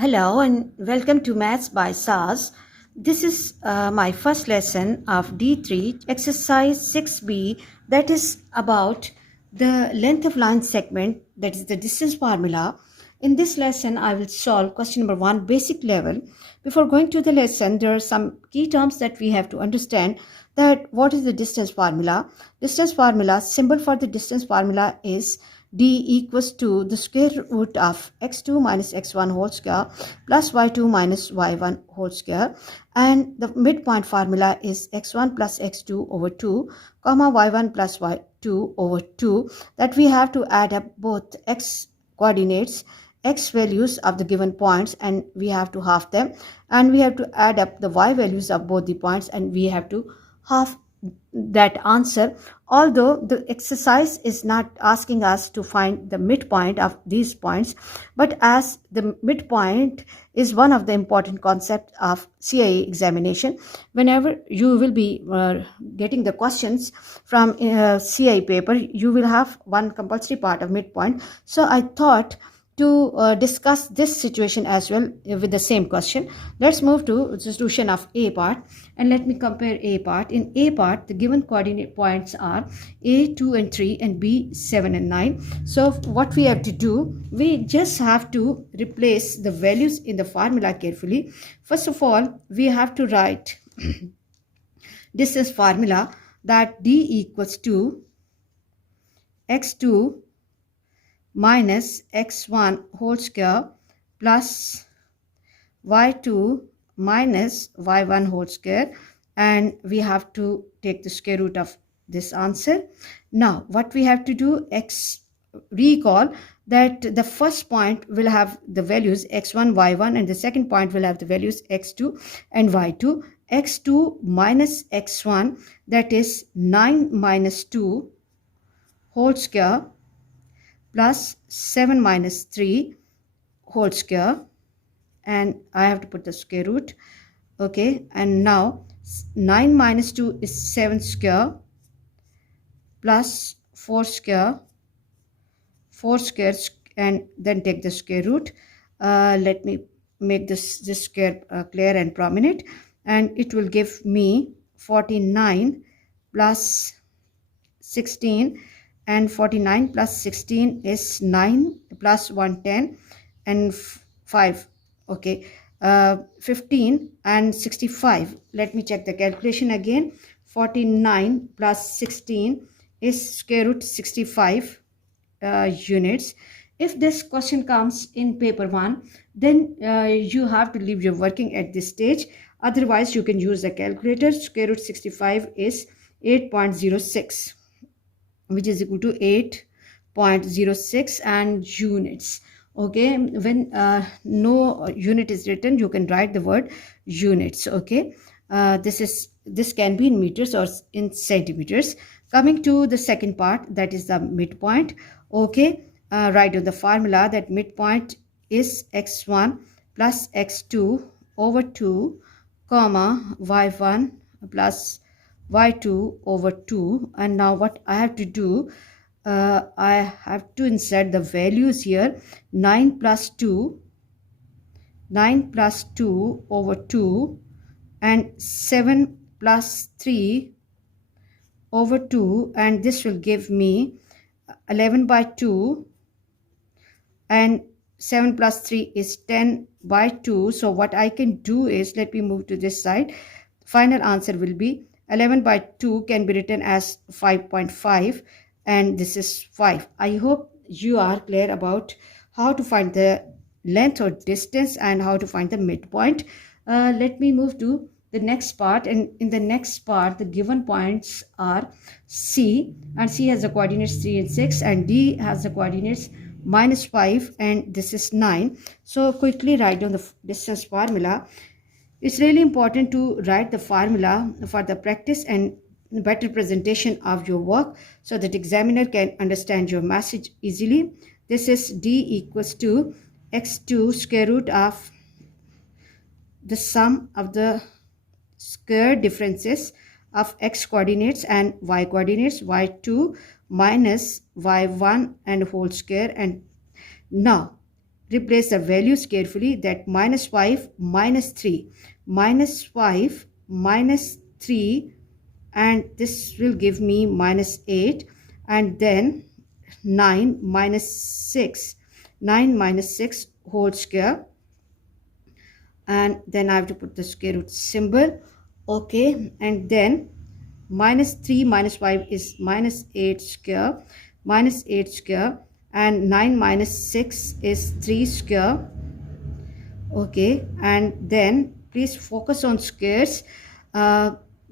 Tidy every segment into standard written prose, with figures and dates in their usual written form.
Hello and welcome to Maths by SAS. This is my first lesson of D3 exercise 6b, that is about the length of line segment, that is the distance formula. In this lesson I will solve question number 1 basic level. Before going to the lesson, there are some key terms that we have to understand. That what is the distance formula? Distance formula, symbol for the distance formula is d equals to the square root of x2 minus x1 whole square plus y2 minus y1 whole square, and the midpoint formula is x1 plus x2 over 2 comma y1 plus y2 over 2, that we have to add up both x coordinates, x values of the given points, and we have to half them, and we have to add up the y values of both the points and we have to half that answer. Although the exercise is not asking us to find the midpoint of these points, but as the midpoint is one of the important concepts of CIE examination, whenever you will be getting the questions from CIE paper, you will have one compulsory part of midpoint. So I thought to discuss this situation as well with the same question. Let's move to the solution of A part, and let me compare A part. In A part, the given coordinate points are A, 2 and 3 and B, 7 and 9. So what we have to do, we just have to replace the values in the formula carefully. First of all, we have to write distance formula, that D equals to x2 minus x1 whole square plus y2 minus y1 whole square, and we have to take the square root of this answer. Now what we have to do, recall that the first point will have the values x1 y1 and the second point will have the values x2 and y2. X2 minus x1, that is 9 minus 2 whole square plus 7 minus 3 whole square, and I have to put the square root. Okay, and now 9 minus 2 is 7 square plus 4 square, and then take the square root. Let me make this square clear and prominent, and it will give me 49 plus 16, and 49 plus 16 is 9 plus 1 10 and 5. Okay, 15 and 65. Let me check the calculation again. 49 plus 16 is square root 65 units. If this question comes in paper 1, then you have to leave your working at this stage. Otherwise you can use the calculator. Square root 65 is 8.06, which is equal to 8.06 and units. Okay, when no unit is written, you can write the word units. Okay, this can be in meters or in centimeters. Coming to the second part, that is the midpoint. Okay, write down the formula, that midpoint is x1 plus x2 over 2 comma y1 plus y2 over 2. And now what I have to do, I have to insert the values here. 9 plus 2 over 2 and 7 plus 3 over 2, and this will give me 11 by 2, and 7 plus 3 is 10 by 2. So what I can do is, let me move to this side. Final answer will be 11 by 2 can be written as 5.5, and this is 5. I hope you are clear about how to find the length or distance and how to find the midpoint. Let me move to the next part, and in the next part the given points are C, and C has the coordinates 3 and 6, and D has the coordinates -5 and this is 9. So quickly write down the distance formula. It's really important to write the formula for the practice and better presentation of your work, so that examiner can understand your message easily. This is D equals to x2 square root of the sum of the square differences of x coordinates and y coordinates, y2 minus y1 and whole square. And now replace the values carefully, that minus 5 minus 3, minus 5 minus 3, and this will give me minus 8, and then 9 minus 6, 9 minus 6 whole square, and then I have to put the square root symbol. Okay, and then minus 3 minus 5 is minus 8 square, minus 8 square, and 9 minus 6 is 3 square. Okay, and then please focus on squares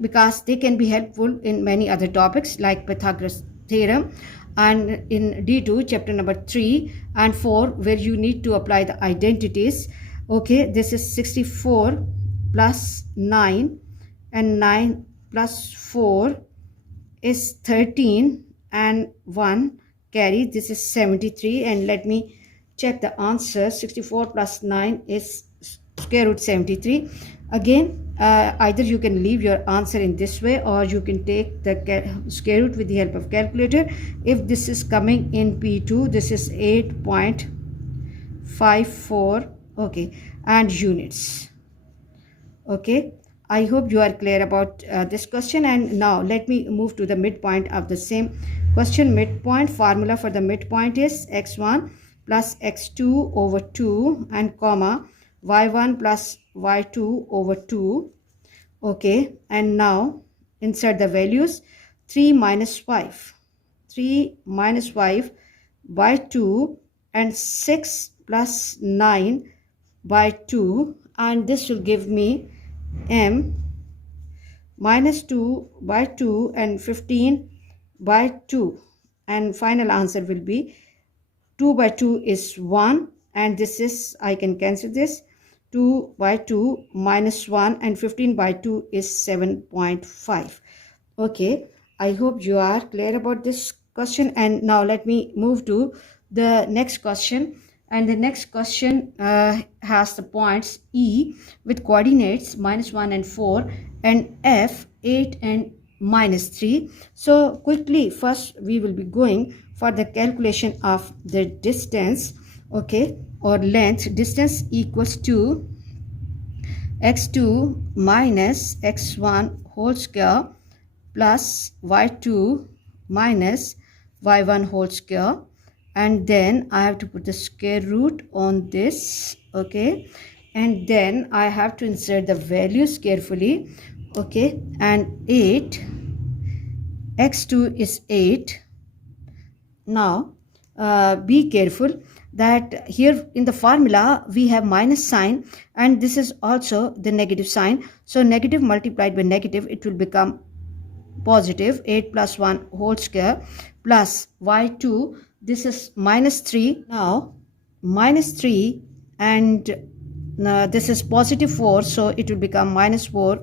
because they can be helpful in many other topics like Pythagoras theorem, and in D2 chapter number 3 and 4 where you need to apply the identities. Okay, this is 64 plus 9, and 9 plus 4 is 13, and 1 carry, this is 73, and let me check the answer. 64 plus 9 is square root 73. Again, either you can leave your answer in this way, or you can take the square root with the help of calculator. If this is coming in P2, this is 8.54. okay, and units. Okay, I hope you are clear about this question. And now let me move to the midpoint of the same question. Midpoint formula for the midpoint is x1 plus x2 over 2 and comma y1 plus y2 over 2. Okay, and now insert the values. 3 minus 5, 3 minus 5 by 2, and 6 plus 9 by 2, and this will give me m minus 2 by 2 and 15 by 2, and final answer will be 2 by 2 is 1, and this is, I can cancel this, 2 by 2 minus 1, and 15 by 2 is 7.5. okay, I hope you are clear about this question. And now let me move to the next question. And the next question has the points E with coordinates minus 1 and 4, and F 8 and minus 3. So quickly, first we will be going for the calculation of the distance, okay, or length. Distance equals to x2 minus x1 whole square plus y2 minus y1 whole square, and then I have to put the square root on this. Okay, and then I have to insert the values carefully. Okay, and 8, x2 is 8. Now be careful that here in the formula we have minus sign, and this is also the negative sign. So negative multiplied by negative, it will become positive. 8 plus 1 whole square plus y2, this is minus 3. Now minus 3, and this is positive 4, so it will become minus 4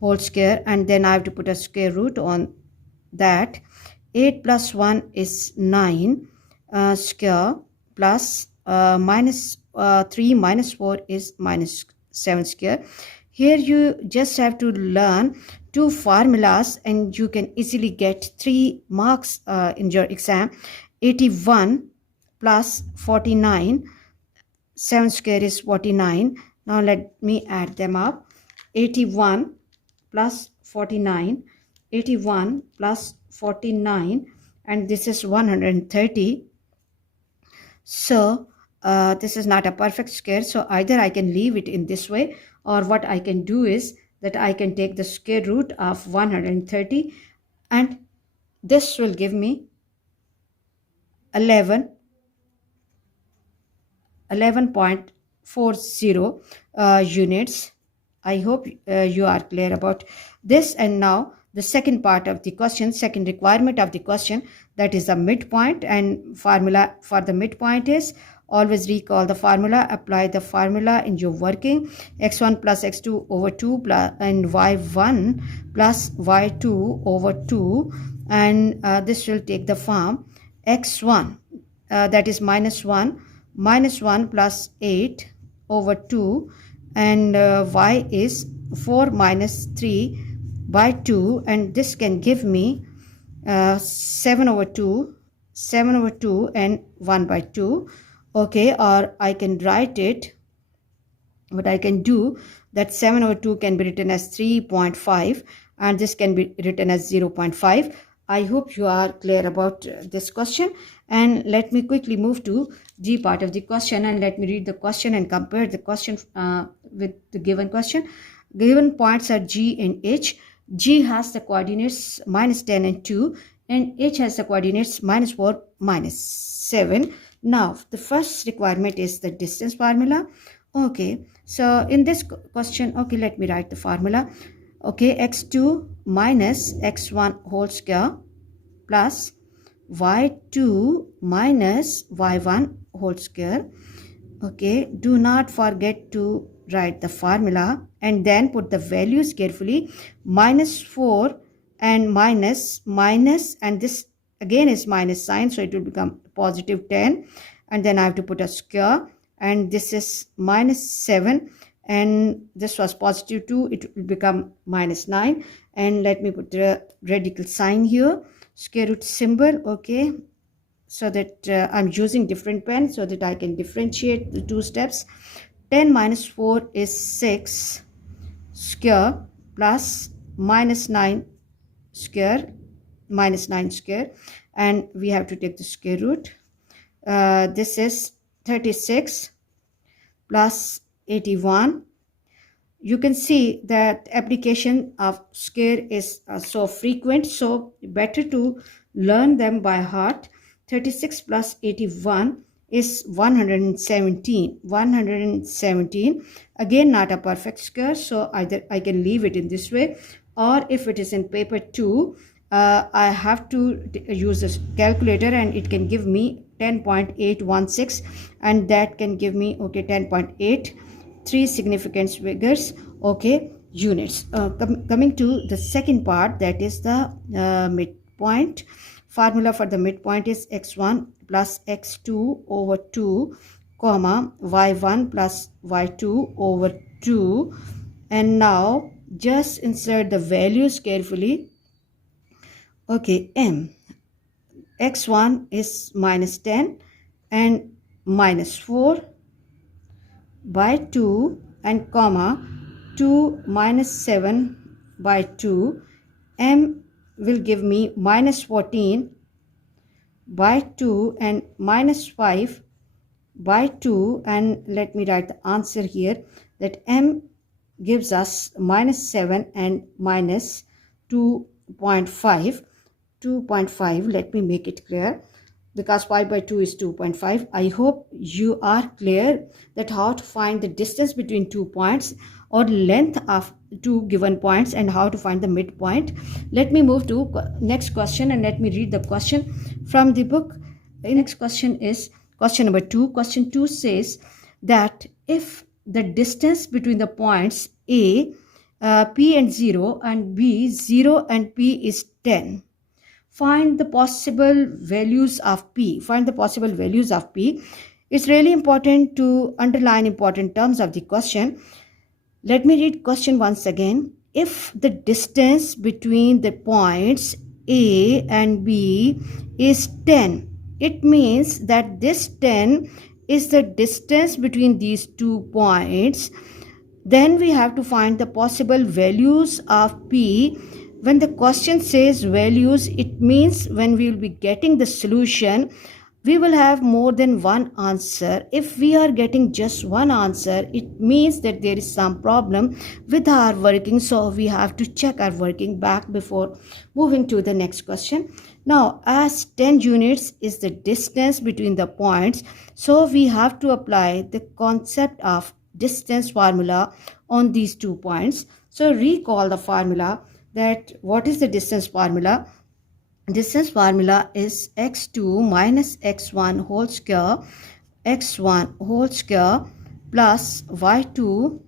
whole square, and then I have to put a square root on that. 8 plus 1 is 9 square plus minus 3 minus 4 is minus 7 square. Here you just have to learn two formulas and you can easily get 3 marks in your exam. 81 plus 49, 7 square is 49. Now let me add them up. 81 plus 49, 81 plus 49, and this is 130. So this is not a perfect square, so either I can leave it in this way, or what I can do is that I can take the square root of 130, and this will give me 11.40 units. I hope you are clear about this. And now the second part of the question, second requirement of the question, that is the midpoint, and formula for the midpoint is, always recall the formula, apply the formula in your working. X1 plus x2 over 2 plus, and y1 plus y2 over 2, and this will take the form x1 that is minus 1 plus 8 over 2, and y is 4 minus 3 by 2, and this can give me 7 over 2 and 1 by 2. Okay, or I can write it, what I can do, that 7 over 2 can be written as 3.5 and this can be written as 0.5. I hope you are clear about this question, and let me quickly move to G part of the question, and let me read the question and compare the question with the given question. Given points are G and H. G has the coordinates minus 10 and 2, and H has the coordinates minus 4, minus 7. Now, the first requirement is the distance formula. Okay, so in this question, okay, let me write the formula. Okay, x2 minus x1 whole square plus y2 minus y1 whole square. Okay, do not forget to write the formula and then put the values carefully. Minus 4 and minus, and this again is minus sign, so it will become positive 10, and then I have to put a square, and this is minus 7, and this was positive 2, it will become minus 9, and let me put the radical sign here, square root symbol. Okay, so that I'm using different pen so that I can differentiate the two steps. 10 minus 4 is 6 square plus minus 9 square, minus 9 square, and we have to take the square root. This is 36 plus 81. You can see that application of square is so frequent, so better to learn them by heart. 36 plus 81 is 117. 117, again not a perfect square, so either I can leave it in this way, or if it is in paper 2, I have to use a calculator and it can give me 10.816, and that can give me, okay, 10.8, 3 significant figures, okay, units. Coming to the second part, that is the midpoint. Formula for the midpoint is x1 plus x2 over 2, comma, y1 plus y2 over 2. And now just insert the values carefully. Okay, m. x1 is minus 10 and minus 4 by 2, and comma 2 minus 7 by 2. M will give me minus 14 by 2 and minus 5 by 2, and let me write the answer here, that m gives us minus 7 and minus 2.5. 2.5, let me make it clear, because 5 by 2 is 2.5. I hope you are clear that how to find the distance between 2 points or length of 2 given points and how to find the midpoint. Let me move to next question and let me read the question from the book. The next question is question number 2. Question 2 says that if the distance between the points A, P and 0, and B, 0 and P is 10. Find the possible values of P. Find the possible values of P. It's really important to underline important terms of the question. Let me read question once again. If the distance between the points A and B is 10, it means that this 10 is the distance between these 2 points. Then we have to find the possible values of P. When the question says values, it means when we will be getting the solution, we will have more than one answer. If we are getting just one answer, it means that there is some problem with our working, so we have to check our working back before moving to the next question. Now, as 10 units is the distance between the points, so we have to apply the concept of distance formula on these 2 points. So recall the formula. That what is the distance formula? Distance formula is x2 minus x1 whole square, x1 whole square plus y2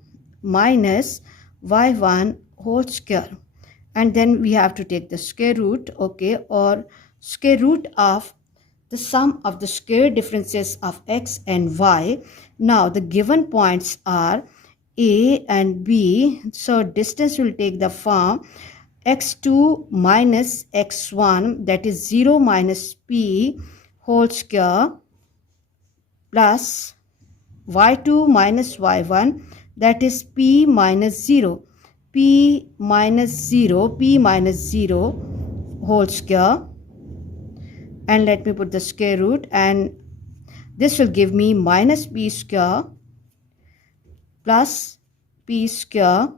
minus y1 whole square, and then we have to take the square root, okay, or square root of the sum of the square differences of x and y. Now the given points are A and B, so distance will take the form x2 minus x1, that is 0 minus p whole square, plus y2 minus y1, that is p minus 0. P minus 0 whole square, and let me put the square root, and this will give me minus p square plus p square.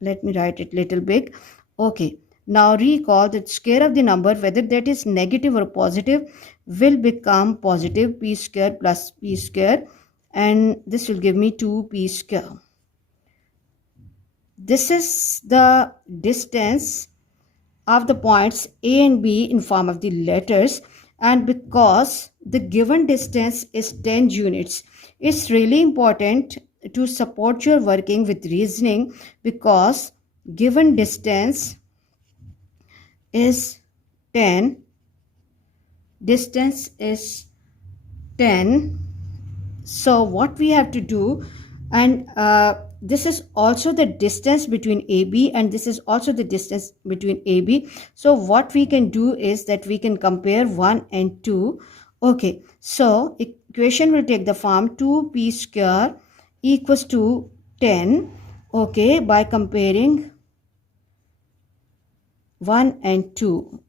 Let me write it little big. Okay, now recall that square of the number, whether that is negative or positive, will become positive. P square plus p square, and this will give me 2p square. This is the distance of the points A and B in form of the letters, and because the given distance is 10 units, it's really important to support your working with reasoning, because given distance is 10, so what we have to do, and this is also the distance between AB, and this is also the distance between AB. So what we can do is that we can compare 1 and 2. Okay, so equation will take the form 2p square equals to 10. Okay, by comparing 1 and 2,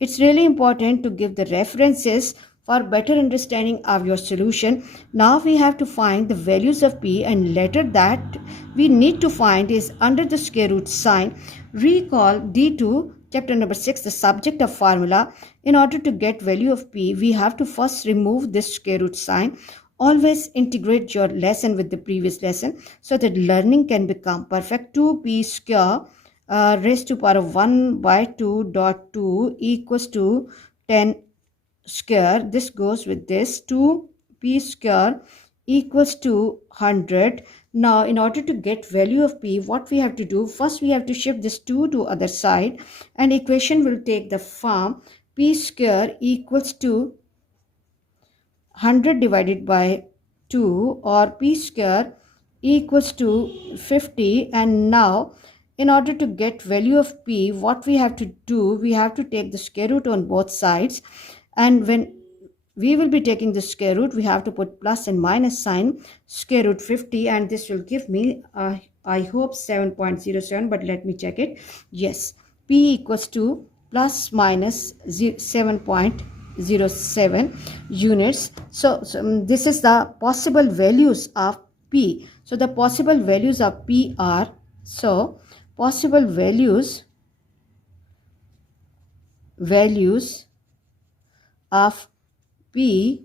it's really important to give the references for better understanding of your solution. Now we have to find the values of p, and letter that we need to find is under the square root sign. Recall D2 chapter number 6, the subject of formula. In order to get value of p, we have to first remove this square root sign. Always integrate your lesson with the previous lesson so that learning can become perfect. 2p square raised to power of 1 by 2 dot 2 equals to 10 square. This goes with this. 2p square equals to 100. Now in order to get value of p, what we have to do, first we have to shift this 2 to other side, and equation will take the form p square equals to 100 divided by 2, or p square equals to 50. And now in order to get value of p, what we have to do, we have to take the square root on both sides, and when we will be taking the square root, we have to put plus and minus sign. Square root 50, and this will give me I hope 7.07, but let me check it. Yes, p equals to plus minus 7.07 units. So this is the possible values of p. So the possible values of p are, so possible values of p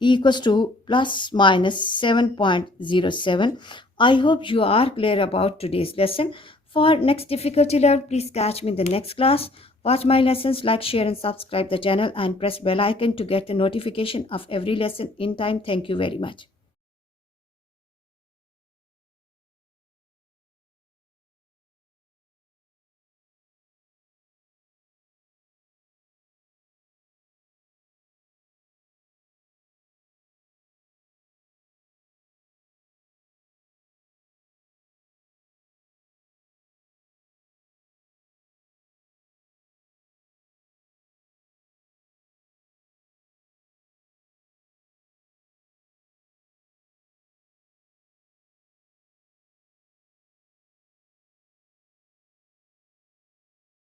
equals to plus minus 7.07. I hope you are clear about today's lesson. For next difficulty level, please catch me in the next class. Watch my lessons, like, share and subscribe the channel, and press bell icon to get the notification of every lesson in time. Thank you very much.